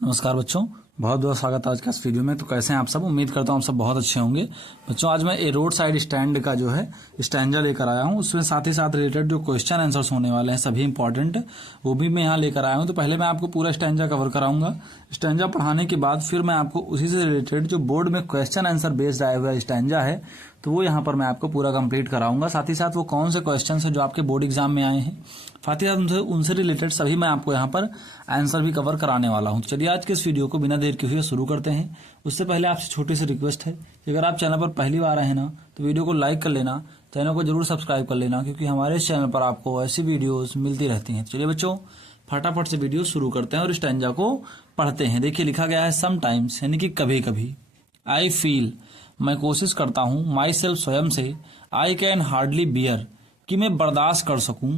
नमस्कार बच्चों, बहुत बहुत स्वागत है आज का इस वीडियो में। तो कैसे हैं आप सब? उम्मीद करता हूँ आप सब बहुत अच्छे होंगे। बच्चों, आज मैं ए रोड साइड स्टैंड का जो है स्टैंजा लेकर आया हूँ। उसमें साथ ही साथ रिलेटेड जो क्वेश्चन आंसर्स होने वाले हैं सभी इंपॉर्टेंट, वो भी मैं यहाँ लेकर आया हूँ। तो पहले मैं आपको पूरा स्टैंजा कवर कराऊंगा। स्टैंजा पढ़ाने के बाद फिर मैं आपको उसी से रिलेटेड जो बोर्ड में क्वेश्चन आंसर बेस्ड आया हुआ स्टैंजा है तो वो यहाँ पर मैं आपको पूरा कंप्लीट कराऊंगा। साथ ही साथ वो कौन से क्वेश्चन है जो आपके बोर्ड एग्जाम में आए हैं, साथ ही साथ उनसे रिलेटेड सभी मैं आपको यहाँ पर आंसर भी कवर कराने वाला हूँ। चलिए आज के इस वीडियो को बिना देर के हुए शुरू करते हैं। उससे पहले आपसे छोटी सी रिक्वेस्ट है कि अगर आप चैनल पर पहली बार आए हैं ना तो वीडियो को लाइक कर लेना, चैनल को जरूर सब्सक्राइब कर लेना, क्योंकि हमारे इस चैनल पर आपको ऐसी वीडियोस मिलती रहती हैं। चलिए बच्चों, फटाफट से वीडियो शुरू करते हैं और स्टैंजा को पढ़ते हैं। देखिए लिखा गया है समटाइम्स, यानी कि कभी कभी। आई फील, मैं कोशिश करता हूँ। माई सेल्फ, स्वयं से। आई कैन हार्डली बियर, कि मैं बर्दाश्त कर सकूं।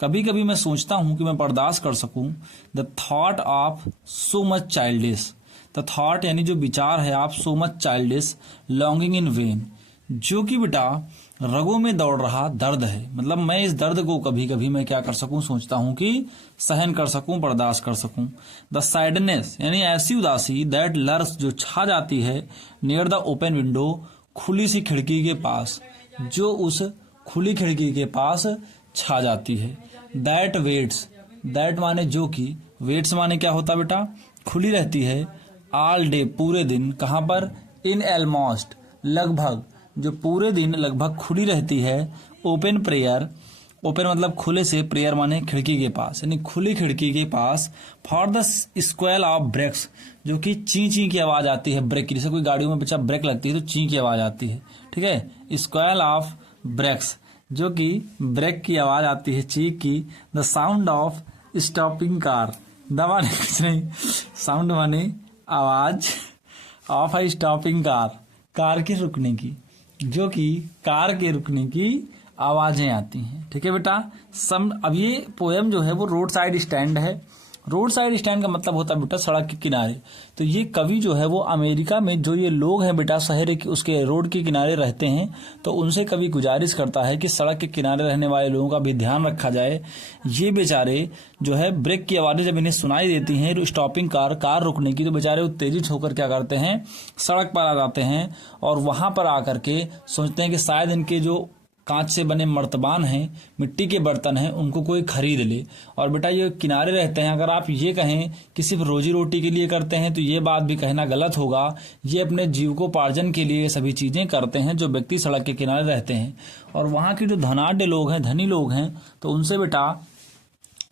कभी कभी मैं सोचता हूं कि मैं बर्दाश्त कर सकूं। The thought of so much childish, the thought यानी जो विचार है, आप सो much childish, longing in vain, जो कि बेटा रगों में दौड़ रहा दर्द है। मतलब मैं इस दर्द को कभी कभी मैं क्या कर सकूं, सोचता हूं कि सहन कर सकूं, बर्दाश्त कर सकूं। द सैडनेस यानी ऐसी उदासी, दैट लर्स, जो छा जाती है, नियर द ओपन विंडो, खुली सी खिड़की के पास, जो उस खुली खिड़की के पास छा जाती है। दैट वेट्स, दैट माने जो कि, वेट्स माने क्या होता बेटा, खुली रहती है। ऑल डे, पूरे दिन, कहाँ पर, इन ऑलमोस्ट, लगभग, जो पूरे दिन लगभग खुली रहती है। ओपन प्रेयर, ओपन मतलब खुले से, प्रेयर माने खिड़की के पास, यानी खुली खिड़की के पास। For the squeal of brakes, जो कि ची ची की आवाज आती है ब्रेक की। जैसे कोई गाड़ियों में बच्चा ब्रेक लगती है तो ची की आवाज आती है, ठीक है। स्क्वेल ऑफ ब्रेक्स, जो कि ब्रेक की आवाज आती है, चीख की। The sound of stopping car, the माने कुछ नहीं, साउंड माने आवाज, of I stopping car, car के रुकने की, जो कि कार के रुकने की आवाजें आती हैं, ठीक है बेटा। अब ये पोएम जो है वो रोड साइड स्टैंड है। रोड साइड स्टैंड का मतलब होता है बेटा सड़क के किनारे। तो ये कवि जो है वो अमेरिका में जो ये लोग हैं बेटा शहर के उसके रोड के किनारे रहते हैं, तो उनसे कवि गुजारिश करता है कि सड़क के किनारे रहने वाले लोगों का भी ध्यान रखा जाए। ये बेचारे जो है ब्रेक की आवाजें जब इन्हें सुनाई देती हैं, स्टॉपिंग कार, कार रुकने की, तो बेचारे वो तेजी होकर क्या करते हैं, सड़क पर आ जाते हैं और वहां पर आकर के सोचते हैं कि शायद इनके जो कांच से बने मर्तबान हैं, मिट्टी के बर्तन हैं, उनको कोई खरीद ले। और बेटा ये किनारे रहते हैं, अगर आप ये कहें कि सिर्फ रोजी रोटी के लिए करते हैं तो ये बात भी कहना गलत होगा। ये अपने जीविकोपार्जन के लिए सभी चीजें करते हैं जो व्यक्ति सड़क के किनारे रहते हैं। और वहां के जो धनाढ़ लोग हैं, धनी लोग हैं, तो उनसे बेटा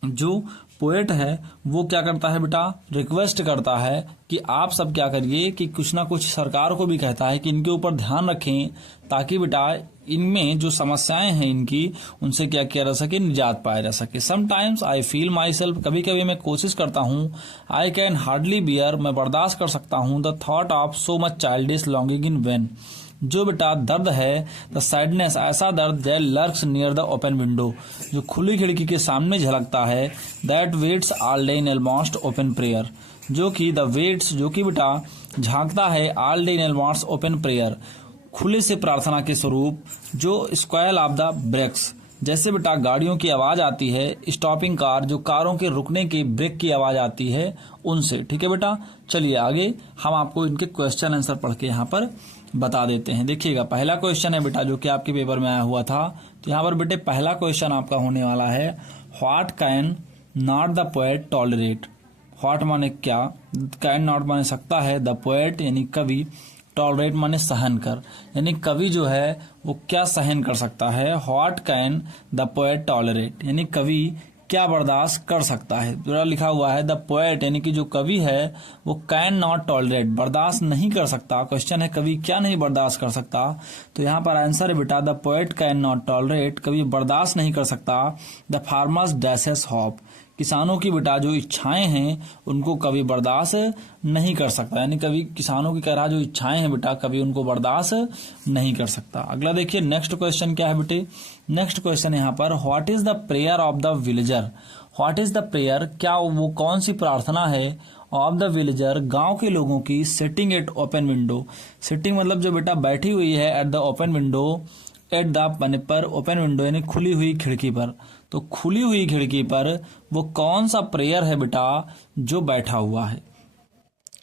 जो पोएट है वो क्या करता है बेटा, रिक्वेस्ट करता है कि आप सब क्या करिए कि कुछ ना कुछ, सरकार को भी कहता है कि इनके ऊपर ध्यान रखें, ताकि बेटा इनमें जो समस्याएं हैं इनकी, उनसे क्या किया जा सके, निजात पाया जा सके। Sometimes I feel my self, कभी कभी मैं कोशिश करता हूँ। आई कैन हार्डली बियर, मैं बर्दाश्त कर सकता हूँ। The thought of so much childish longing in vain, जो बेटा दर्द है, द सैडनेस, ऐसा दर्द, that lurks near the open window, जो खुली खिड़की के सामने झलकता है। That waits all day in almost open prayer, जो कि द वेट्स, जो कि बेटा झांकता है, all day in almost open prayer, खुले से प्रार्थना के स्वरूप। जो स्क्वेल ऑफ द ब्रेक्स, जैसे बेटा गाड़ियों की आवाज आती है, स्टॉपिंग कार, जो कारों के रुकने की ब्रेक की आवाज आती है, उनसे, ठीक है बेटा। चलिए आगे हम आपको इनके क्वेश्चन आंसर पढ़ के यहाँ पर बता देते हैं। देखिएगा पहला क्वेश्चन है बेटा जो कि आपके पेपर में आया हुआ था। तो यहाँ पर बेटे पहला क्वेश्चन आपका होने वाला है, what can not the poet tolerate. What माने क्या, कैन नॉट माने सकता है, द पोएट यानी कवि, टॉलरेट माने सहन कर, यानी कवि जो है वो क्या सहन कर सकता है। What can the poet tolerate, यानी कवि क्या बर्दाश्त कर सकता है। पूरा लिखा हुआ है द पोएट, यानी कि जो कवि है वो कैन नॉट टॉलरेट, बर्दाश्त नहीं कर सकता। क्वेश्चन है कवि क्या नहीं बर्दाश्त कर सकता, तो यहाँ पर आंसर है बेटा the poet can not tolerate, कवि बर्दाश्त नहीं कर सकता। द फार्मर्स डैशेस होप, किसानों की बेटा जो इच्छाएं हैं उनको कभी बर्दाश्त नहीं कर सकता, यानी कभी किसानों की कह रहा जो इच्छाएं हैं बेटा कभी उनको बर्दाश्त नहीं कर सकता। अगला देखिए नेक्स्ट क्वेश्चन क्या है बेटे। नेक्स्ट क्वेश्चन यहाँ पर, what is the prayer of the villager. What is the prayer, क्या वो कौन सी प्रार्थना है, ऑफ द विलेजर, गांव के लोगों की, sitting at open window. Sitting मतलब जो बेटा बैठी हुई है, at the open window, at the बने पर, ओपन विंडो यानी खुली हुई खिड़की पर। तो खुली हुई खिड़की पर वो कौन सा प्रेयर है बेटा जो बैठा हुआ है।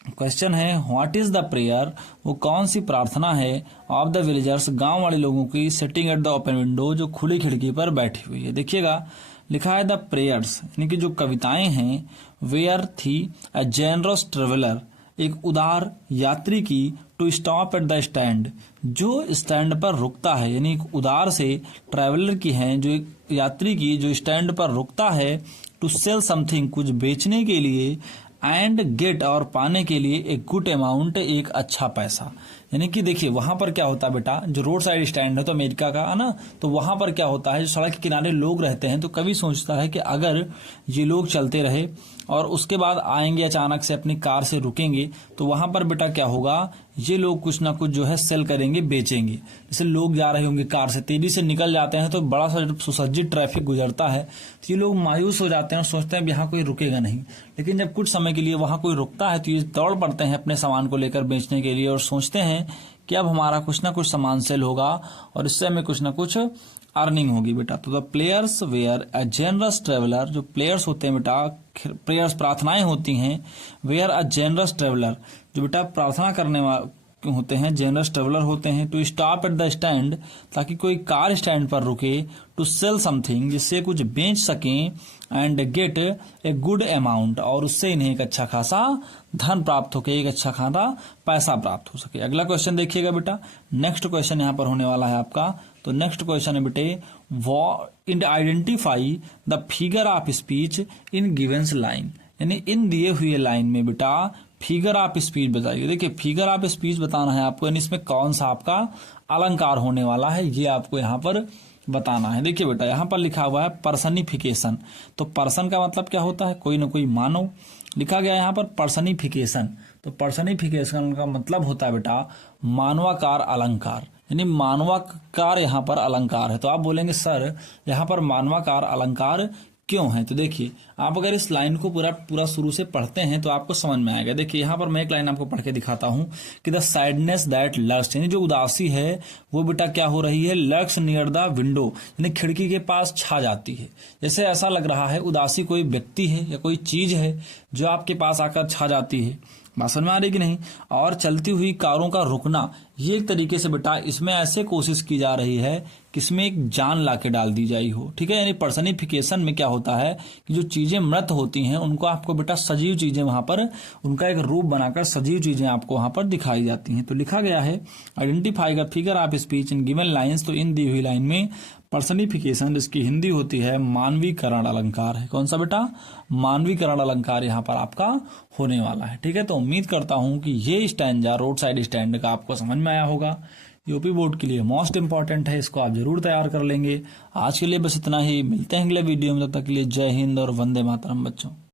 क्वेश्चन है व्हाट इज द प्रेयर, वो कौन सी प्रार्थना है ऑफ द विलेजर्स, गांव वाले लोगों की, sitting at the open window, जो खुली खिड़की पर बैठी हुई है। देखिएगा लिखा है द प्रेयर्स, यानी कि जो कविताएं हैं, वेयर थी अ जेनरस ट्रेवलर, एक उदार यात्री की, to stop at the stand, जो स्टैंड पर रुकता है, यानी एक उदार से ट्रैवलर की है, जो एक यात्री की जो स्टैंड पर रुकता है, टू सेल समथिंग, कुछ बेचने के लिए, एंड गेट, और पाने के लिए, एक गुड अमाउंट, एक अच्छा पैसा। यानी कि देखिए वहां पर क्या होता है बेटा, जो रोड साइड स्टैंड है तो अमेरिका का है ना, तो वहां पर क्या होता है, जो सड़क के किनारे लोग रहते हैं, तो कभी सोचता है कि अगर ये लोग चलते रहे और उसके बाद आएंगे अचानक से अपनी कार से रुकेंगे, तो वहां पर बेटा क्या होगा, ये लोग कुछ ना कुछ जो है सेल करेंगे, बेचेंगे। जैसे लोग जा रहे होंगे कार से, तेजी से निकल जाते हैं तो बड़ा सा सुसज्जित ट्रैफिक गुजरता है, तो ये लोग मायूस हो जाते हैं और सोचते हैं यहाँ कोई रुकेगा नहीं। लेकिन जब कुछ समय के लिए वहां कोई रुकता है तो ये दौड़ पड़ते हैं अपने सामान को लेकर बेचने के लिए और सोचते हैं कि अब हमारा कुछ ना कुछ सामान सेल होगा और इससे हमें कुछ ना कुछ अर्निंग होगी बेटा। तो the players were a generous traveller, जो प्लेयर्स होते हैं बेटा, प्रेयर्स प्रार्थनाएं होती हैं, वेयर अ जेनरस ट्रेवलर, जो बेटा प्रार्थना करने वाले होते हैं, जेनरस ट्रेवलर होते हैं, to stop at the stand, ताकि कोई कार स्टैंड पर रुके, टू सेल समथिंग, जिससे कुछ बेच सकें, and gate a good amount, और उससे इन्हें एक अच्छा खासा धन प्राप्त होके, एक अच्छा खासा पैसा प्राप्त हो सके। अगला क्वेश्चन देखिएगा बेटा, नेक्स्ट क्वेश्चन यहाँ पर होने वाला है आपका। तो नेक्स्ट क्वेश्चन है बेटे, identify the figure of speech in Givens line, यानी इन दिए हुए लाइन में बेटा फिगर ऑफ स्पीच बताइए। देखिए फिगर ऑफ स्पीच बताना है आपको, यानी इसमें कौन सा आपका अलंकार होने वाला है ये आपको यहाँ पर बताना है। देखिए बेटा यहाँ पर लिखा हुआ है पर्सनिफिकेशन, तो पर्सन का मतलब क्या होता है, कोई ना कोई मानव, लिखा गया यहाँ पर पर्सनिफिकेशन, तो पर्सनिफिकेशन का मतलब होता है बेटा मानवाकार अलंकार, यानी मानवाकार यहाँ पर अलंकार है। तो आप बोलेंगे सर यहाँ पर मानवाकार अलंकार क्यों है, तो देखिए आप अगर इस लाइन को पूरा शुरू से पढ़ते हैं तो आपको समझ में आएगा। देखिए यहाँ पर मैं एक लाइन आपको पढ़ के दिखाता हूं कि द सैडनेस दैट लर्क्स, यानी जो उदासी है वो बेटा क्या हो रही है, लर्क्स नियर द विंडो, यानी खिड़की के पास छा जाती है। जैसे ऐसा लग रहा है उदासी कोई व्यक्ति है या कोई चीज है जो आपके पास आकर छा जाती है, बात समझ में आ रही कि नहीं। और चलती हुई कारों का रुकना, ये एक तरीके से बेटा इसमें ऐसे कोशिश की जा रही है कि इसमें एक जान लाके डाल दी जाई हो, ठीक है। यानी पर्सनिफिकेशन में क्या होता है कि जो चीजें मृत होती हैं उनको आपको बेटा सजीव चीजें वहां पर उनका एक रूप बनाकर सजीव चीजें आपको वहां पर दिखाई जाती हैं। तो लिखा गया है identify the figure of speech in given lines, तो इन दी हुई लाइन में पर्सनिफिकेशन, जिसकी हिंदी होती है मानवीकरण अलंकार है। कौन सा बेटा, मानवीकरण अलंकार यहाँ पर आपका होने वाला है, ठीक है। तो उम्मीद करता हूं कि ये स्टैंजा रोड साइड स्टैंड का आपको समझ में आया होगा। यूपी बोर्ड के लिए मोस्ट इंपॉर्टेंट है, इसको आप जरूर तैयार कर लेंगे। आज के लिए बस इतना ही, मिलते हैं अगले वीडियो में, तब तक के लिए जय हिंद और वंदे मातरम बच्चों।